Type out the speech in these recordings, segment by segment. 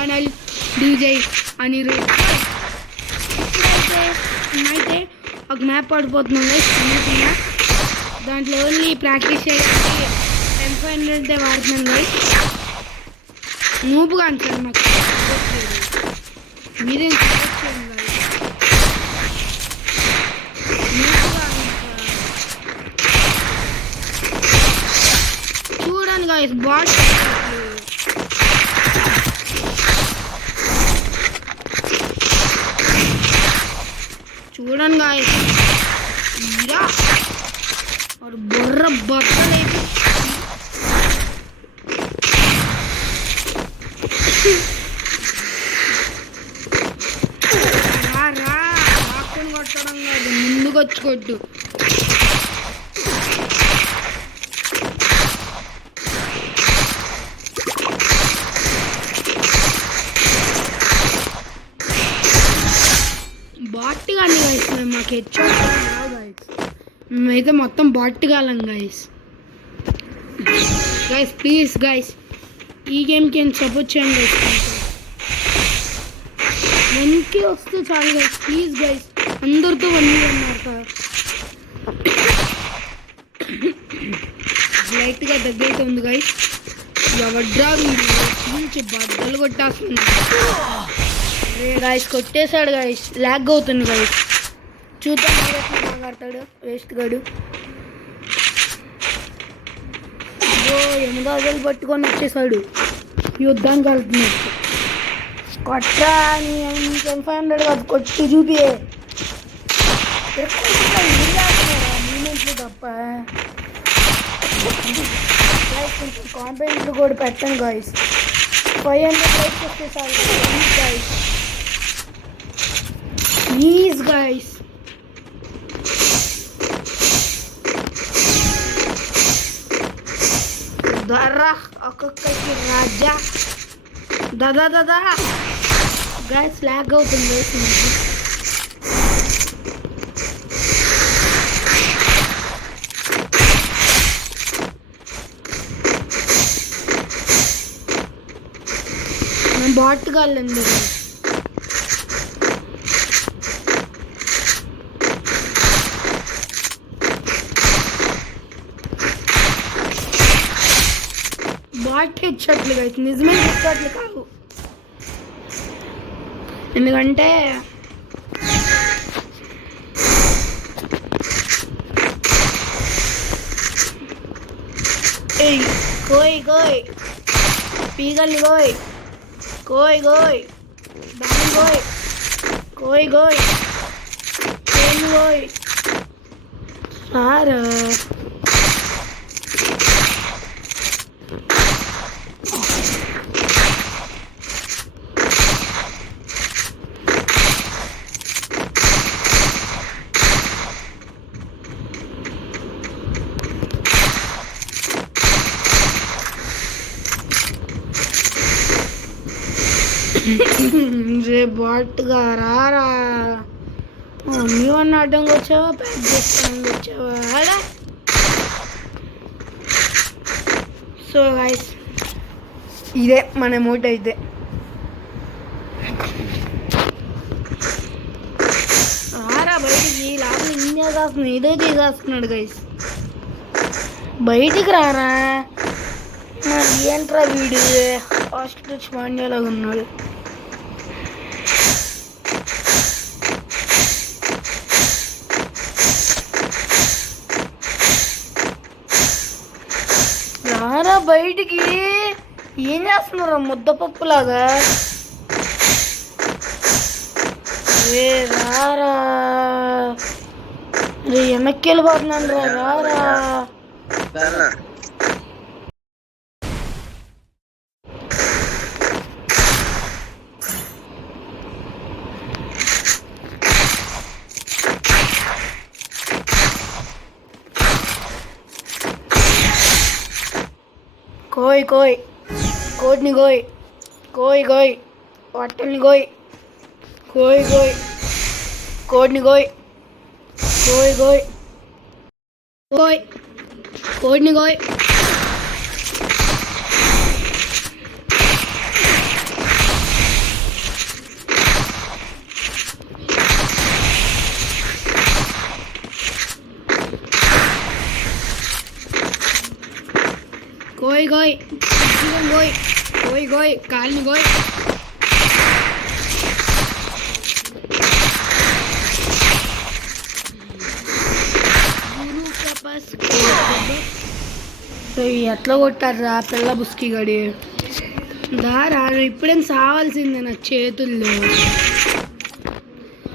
Channel DJ Anirudh. అయితే ఒక map పడిపోతున్నాం guys. దాంట్లో ఓన్లీ ప్రాక్టీస్ చేయడానికి M500 వాడుతున్నాను గైస్. నూపుగా అంటారు మాకు మీరేం సపోర్ట్ చేయండి గైస్. చూడండి గైస్ బాట్ చూడండి గాయస్ మీరా और బుర్ర బట్టలేదు. రాకుని కొట్టడం కాదు ముందుకు వచ్చి కొట్టు. బాట్ కానీ గైస్ మాకు హెచ్చాట్ రావు గైస్. మేమైతే మొత్తం బాట్ కాలం గైస్. గైస్ ప్లీజ్ గైస్ ఈ గేమ్కి ఏం సపోర్ట్ చేయండి గైస్. వన్కి వస్తే చాలు గైస్ ప్లీజ్ గైస్. అందరితో వన్ అన్నారు లైట్గా దగ్గరైతే ఉంది గైస్. ఎవడ్రా నుంచి బద్దలు కొట్టేస్తుంది. గైస్ కొట్టేశాడు గైస్. లాగ్ అవుతుంది గైస్. చూద్దాం మాట్లాడతాడు వేస్ట్ గాడు. ఎనిమిది పట్టుకొని వచ్చేసాడు. యుద్ధానికి వెళ్తున్నాడు. కొట్రా M500 కాదు కొట్టి చూపియే మూమెంట్లు తప్ప. కొంచెం కాన్ఫిడెంట్లు కూడా పెట్టండి గైస్. 500 లైక్స్ వచ్చేసారు గైస్. ప్లీజ్ గైస్ దర్రా ఒక్కొక్కరికి రాజా దాదా గైస్ లాగ్ అవుతుంది. మేము బాట్ కాలండి. బాట్ హెడ్షాట్లు గైస్ నిజమే హెడ్షాట్లు కావు. ఎందుకంటే కోయ్ కోయ్ పీగల్ని కోయ్ కోయ్ కోయ్ దాన్ని కోయ్ కోయ్ కోయ్ ఏం కోయ్ సారా. రే బాట్గా రారా మమ్మీ వన్ ఆడడానికి వచ్చావా ప్యాక్ చేసుకోవడానికి వచ్చావా. సో గైస్ ఇదే మన ఎమోట్ అయితే. రారా బయటికి లోపల ఇన్నే కాస్తున్నాడు ఏదో చేసేస్తున్నాడు గైస్. బయటికి రారా. మరి ఏంట్రా వీడు ఆస్ట్రిచ్ మాండ్యాలాగా ఉన్నాడు. రారా బయటికి. ఏం చేస్తున్నారు ముద్దపప్పులాగా. రే రారా రే వెనక్కి వెళ్ళిపోతున్నాను రా రారా. కోయ్ కోయ్ కోడిని కోయ్ కోయ్ కోయ్ వట్టల్ని కోయ్ కోయ్ కోయ్ కోడిని కోయ్ కోయ్ కోయ్ కోయ్ కోడిని కోయ్. గోయ్ జీవన్ గోయ్ గోయ్ గోయ్ కాలిని గోయ్ ఎట్లా కొట్టారా పిల్ల బుస్కి గడి దారా ఇప్పుడేం సావాల్సిందే నా చేతుల్లో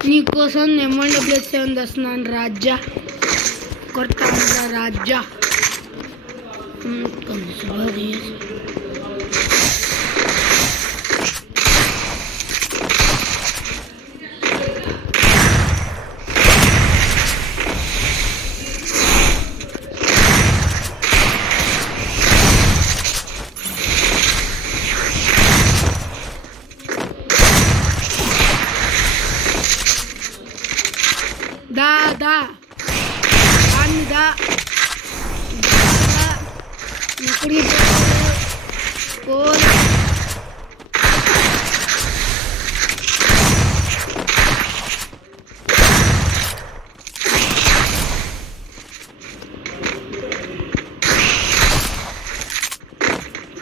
నీకోసం M1W7 తెస్తున్నాను రాజ్యా కొడతాను రాజ్యా దా దా దాన్ని దా ఇక్కడికి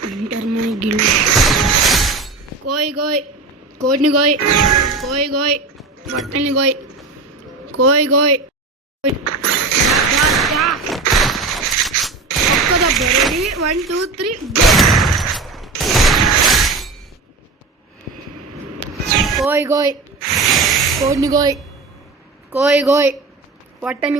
इंटर में गिल कोई कोई कोई कोई कोई कोई बटन कोई कोई कोई रेडी 1 2 3 कोई कोई कोई कोई कोई कोई बटन